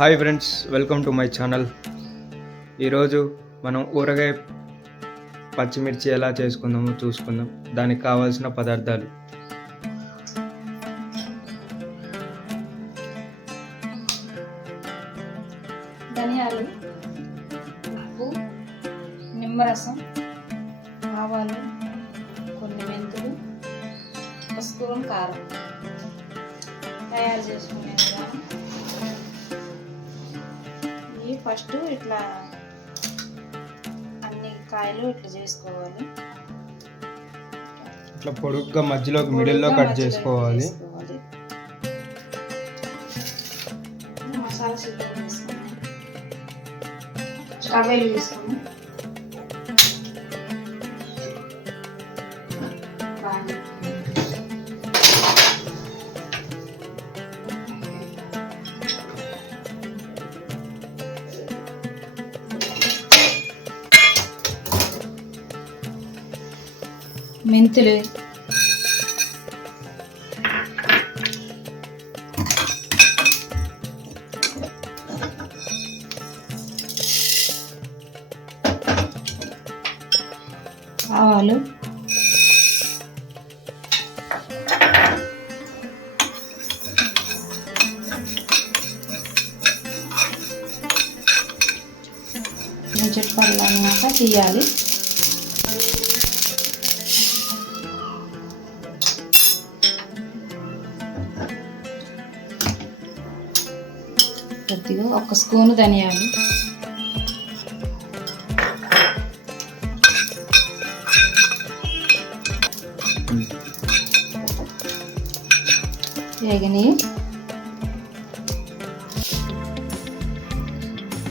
Hi friends welcome to my channel. ఈరోజు మనం ఊరగాయ పచ్చిమిర్చి ఎలా చేసుకుందామో చూసుకుందాం. దానికి కావాల్సిన పదార్థాలు. ధనియాలు ఉప్పు నిమ్మరసం ఆవాలు కొన్ని మెంతులు పసుపు కారం. తయారు చేసుకునే విధానం ఫస్ట్ ఇట్లా అన్ని కాయలు ఇట్లా చేసుకోవాలి. ఇట్లా పొడుగ్గా మధ్యలోకి మిడిల్లో కట్ మధ్యలో చేసుకోవాలి. మసాలా సిద్ధం చేసుకుని రవ్వలు తీసుకుని మెంతులు. ఆవాలు. చెట్పల్లి అన్నాక తీయాలి. కొద్దిగా ఒక స్పూన్ ధనియాలు. వేగని.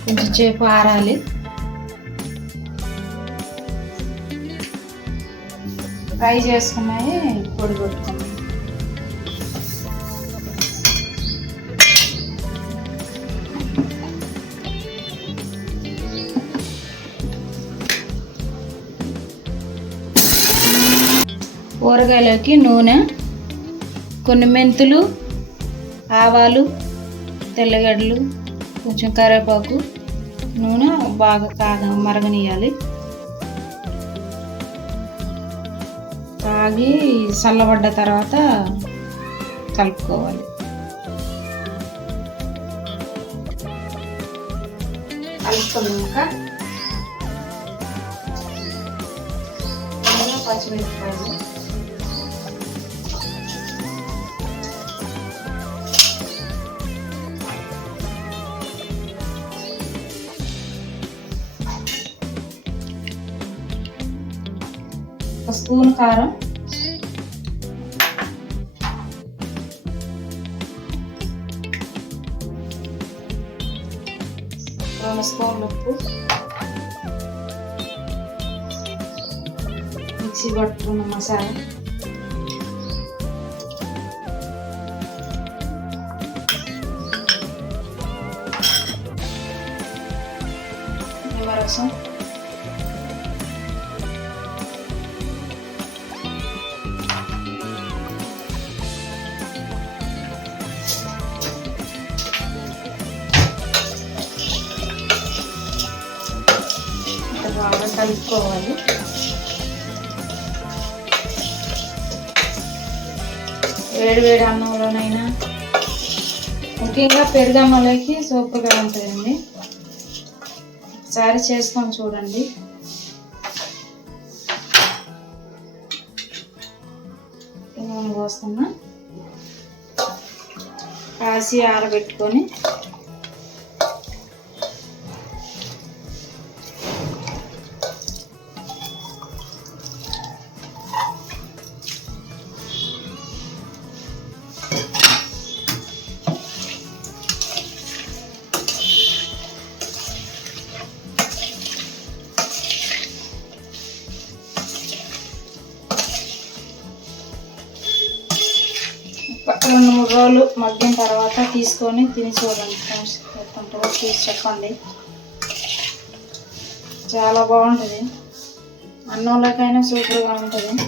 కొంచెం సేపు ఆరాలి. ఫ్రై చేసుకున్నాయి పొడి కొట్టుకున్నాయి ఊరగాయలోకి నూనె కొన్ని మెంతులు ఆవాలు తెల్లగడ్డలు కొంచెం కరివేపాకు నూనె బాగా కాగ మరగనియాలి తాగి చల్లబడ్డ తర్వాత కలుపుకోవాలి. కలుపుకున్నాక పచ్చిమిరపకాయలు ఒక స్పూన్ కారం రెండు స్పూన్లు ఉప్పు మిక్సీ పట్టుకున్న మసాలా నిమ్మరసం కలుపుకోవాలి. వేడి వేడి అన్నంలోనైనా. ముఖ్యంగా పెరుగన్నంలోకి సూపర్గా ఉంటుందండి ఒకసారి చేసుకొని చూడండి. పోస్తున్నా. కాసి ఆరబెట్టుకొని రెండు మూడు రోజులు మగ్గిన తర్వాత తీసుకొని తిని చూడండి ఫ్రెండ్స్. ఎట్లుంటుందో తీసి చెప్పండి. చాలా బాగుంటుంది. అన్నంలోకైనా సూపర్గా ఉంటుంది.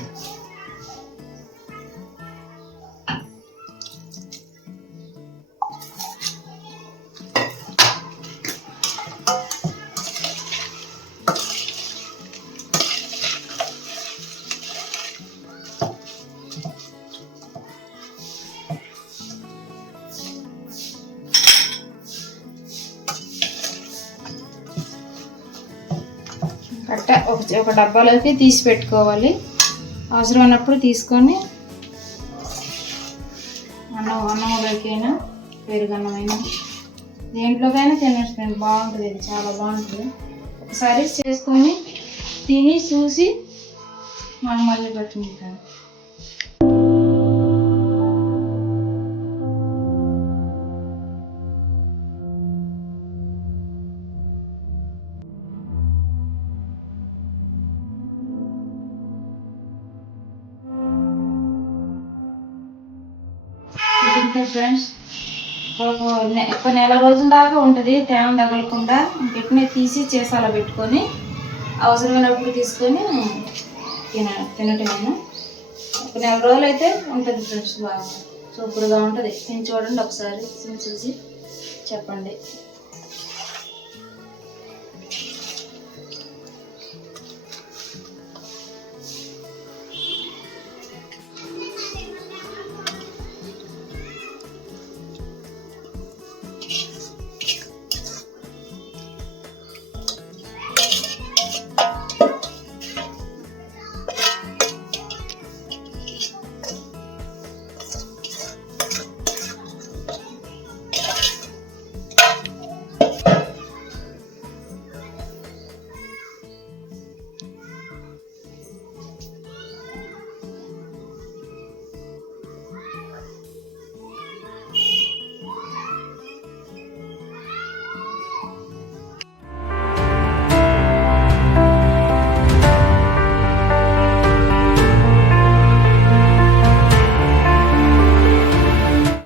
ఒక ఒక డబ్బాలోకి తీసి పెట్టుకోవాలి. అవసరమైనప్పుడు తీసుకొని అన్నం అన్నంలోకైనా పెరుగన్నమైనా. దేంట్లోకైనా తినచ్చు బాగుంటుంది ఇది చాలా బాగుంటుంది. ఒకసారి చేసుకొని తిని చూసి మనం మళ్ళీ పెట్టుకుంటాను ఇంతే ఫ్రెండ్స్ ఒక నెల రోజుల దాకా ఉంటుంది తేమ తగలకుండా. పెట్టిన తీసి చేసి అలా పెట్టుకొని అవసరమైనప్పుడు తీసుకొని తిన తినటమేను? ఒక నెల రోజులు అయితే ఉంటుంది ఫ్రెండ్స్ బాగా. సూపర్గా ఉంటుంది. తిని చూడండి ఒకసారి తిని చూసి చెప్పండి.